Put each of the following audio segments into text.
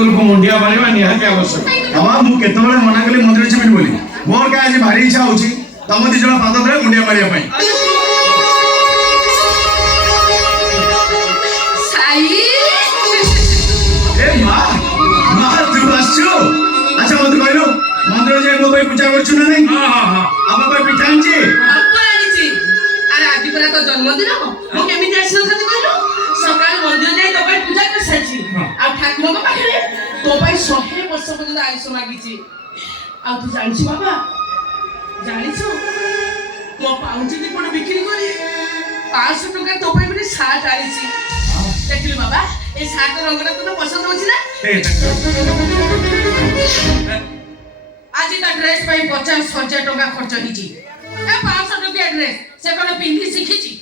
ठाकुर को मुंडिया मारिबा निहाती आवश्यक। बाबा मु केतबेले मना कली मंदिर जिबिन बोली मोर का आज भारी इच्छा होची तम दी जण पाद धरे मुंडिया मारिया पई साई ए मां तू आछो अच्छा मत कहलो मंदिर जे मो पई पूजा करछु ना नहीं हां हां हां आपा पई पिठांची अप्पा आनिची अरे आज परा तो जन्मदिन हो मो केमिति आछो सती कहलो सकाळ मंदिर जाई तो पई पूजा कर साची आ ठाकुर को पाखरे तो पई 100 वर्ष पर्यंत आयुष मागिची आ तू जानछि बाबा जानिছো मो पाउची दी कोड बिक्री करी 500 टका तो पई बने साट आनिची देखिल बाबा ए साट रंगटा तो पसंद होछि ना आज ता ड्रेस पई 50,000 टका खर्च हिची ए 500 टका ड्रेस से कोन पिंधी सिखिची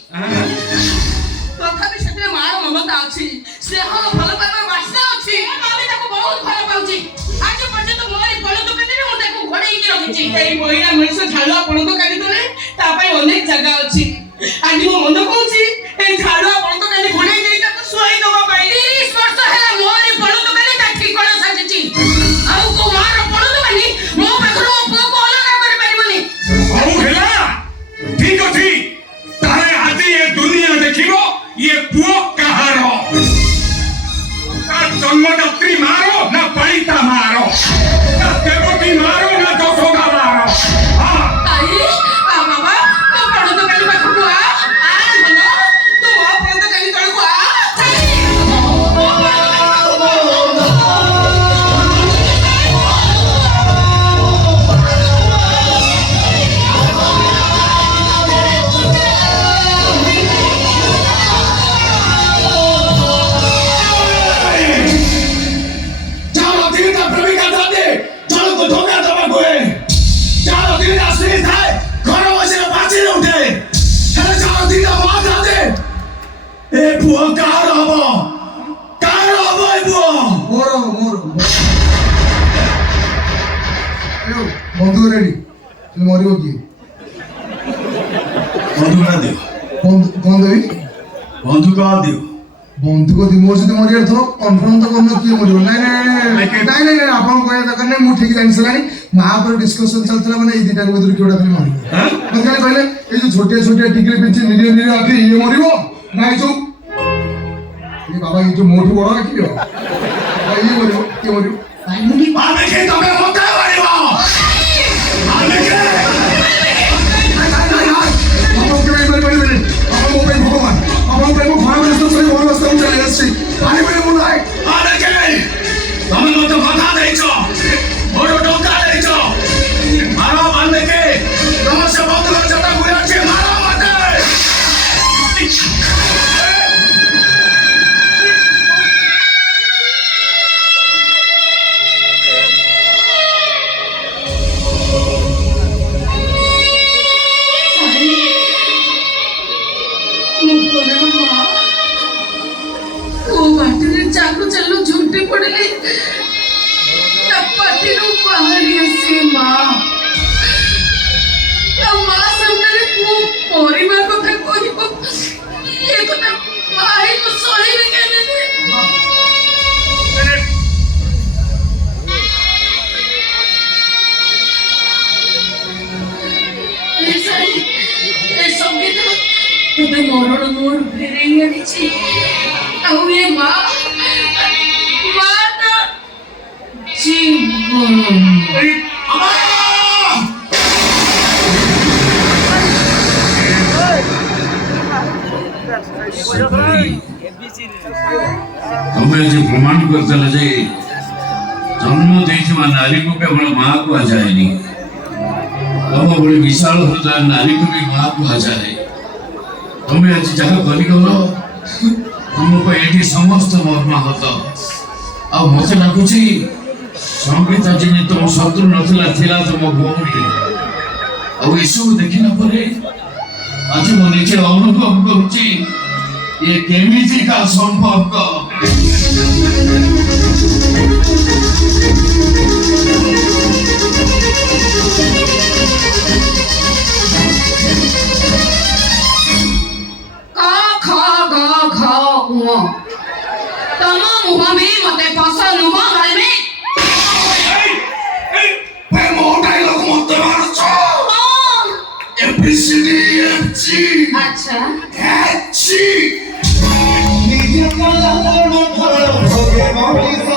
तथापि सेते मार ममता अछि स्नेह भल पाइबा वास्ता अछि আমি তাকে বহুত ভালো পাউছি আজ পর্যন্ত মোরে বড় দোকানে মু তাকে ঘড়াই কি রখিছি এই মহিলা মনিষ ঝালুয়া বড় দোকানে তোলে তা পাই অনেক জায়গা আছে আজ মু মন কହୁছি এই ঝালুয়া বড় দোকানে ঘড়াই দেই তাকে শুয়াই দেবা পাই 30 বর্ষ হেলা মোরে বড় দোকানে তা ঠিকনা সাজিছি ଆଉ কো মার বড় দোকানে মো পাখরো পো কো অলগা করে পারিবনি ଆଉ ହେଲା ଠିକ ଅଛି ତାହେଲେ ଆଜି ଏ ଦୁନିଆ ଦେଖିବ ये पुओ कहार जन्मदात्री मारो ना पलिता मारो ना देवती मारो ना दशोगा मारो हाँ ताई आ बाबा तो बड़ दोकान पाखरु आ आज भलो तो मो बड़ दोकान तळको आ ताई ए पुओ कार हबो ए पुओ मोर हेलो बंधु रेडी तुम मरियो की बंधु ना दियो बंधु बंधु का दियो बंधु को दी मोर से मरियो तो कंफर्म तो करनो की मरियो नहीं आपन कोया दरकार नहीं मु ठीक जानि सलानी महा पर डिस्कशन चलतला माने ई दिटा को दूर केडा फिल्म मरियो हां मत खाली कहले ए जो छोटे छोटे टिकली पिंची निरियो आके ये मरियो नहीं जो ये बाबा ये जो मोटू बड़ा की हो ये मरियो के मरियो मुनी आमे के तमे मत मारिबो आमे के आपन के बारे बारे आपन मोबाइल भगवान आपन पे को फाइल तो सही और वास्तव में चले आसी पानी में मुलाय आमे के तमे मत কথা দেইছো বড় টকা দেইছো মারো মারবে কে তোমার সব বন্ধ করে যেটা ঘুরে আছে মারো মারতে चाकू चलो झूठे पड़े पति रो बाहरी से मां मां सामने को परिवार कथा कहबो ये कथा भाई को सही में कहने दे ए संगीत तो मोर मोर फेरे आनी छी ଆଉ ଏ ମା ତ ଜୀବନ तुम्हें जो प्रमाण करते जे जन्म देथिबा नारी को केवल मां को आजाएनी तम बड़ी विशाल हृदय नारी को भी मां को आजाए तुम्हें आज जहाँ करिगलो तुम ये समस्त मर्माहत आ मत लगुच संगीता जी तुम शत्रु नथिला तुम भौणी आसब देखला आज मु निजे अनुभव करुच्ची ये केमिति का संपर्क तम मुह भी मते पसंद नुह ABCDFG আচ্ছা H নিজে কলা ধর্ম ধরো ভোগে মহিষ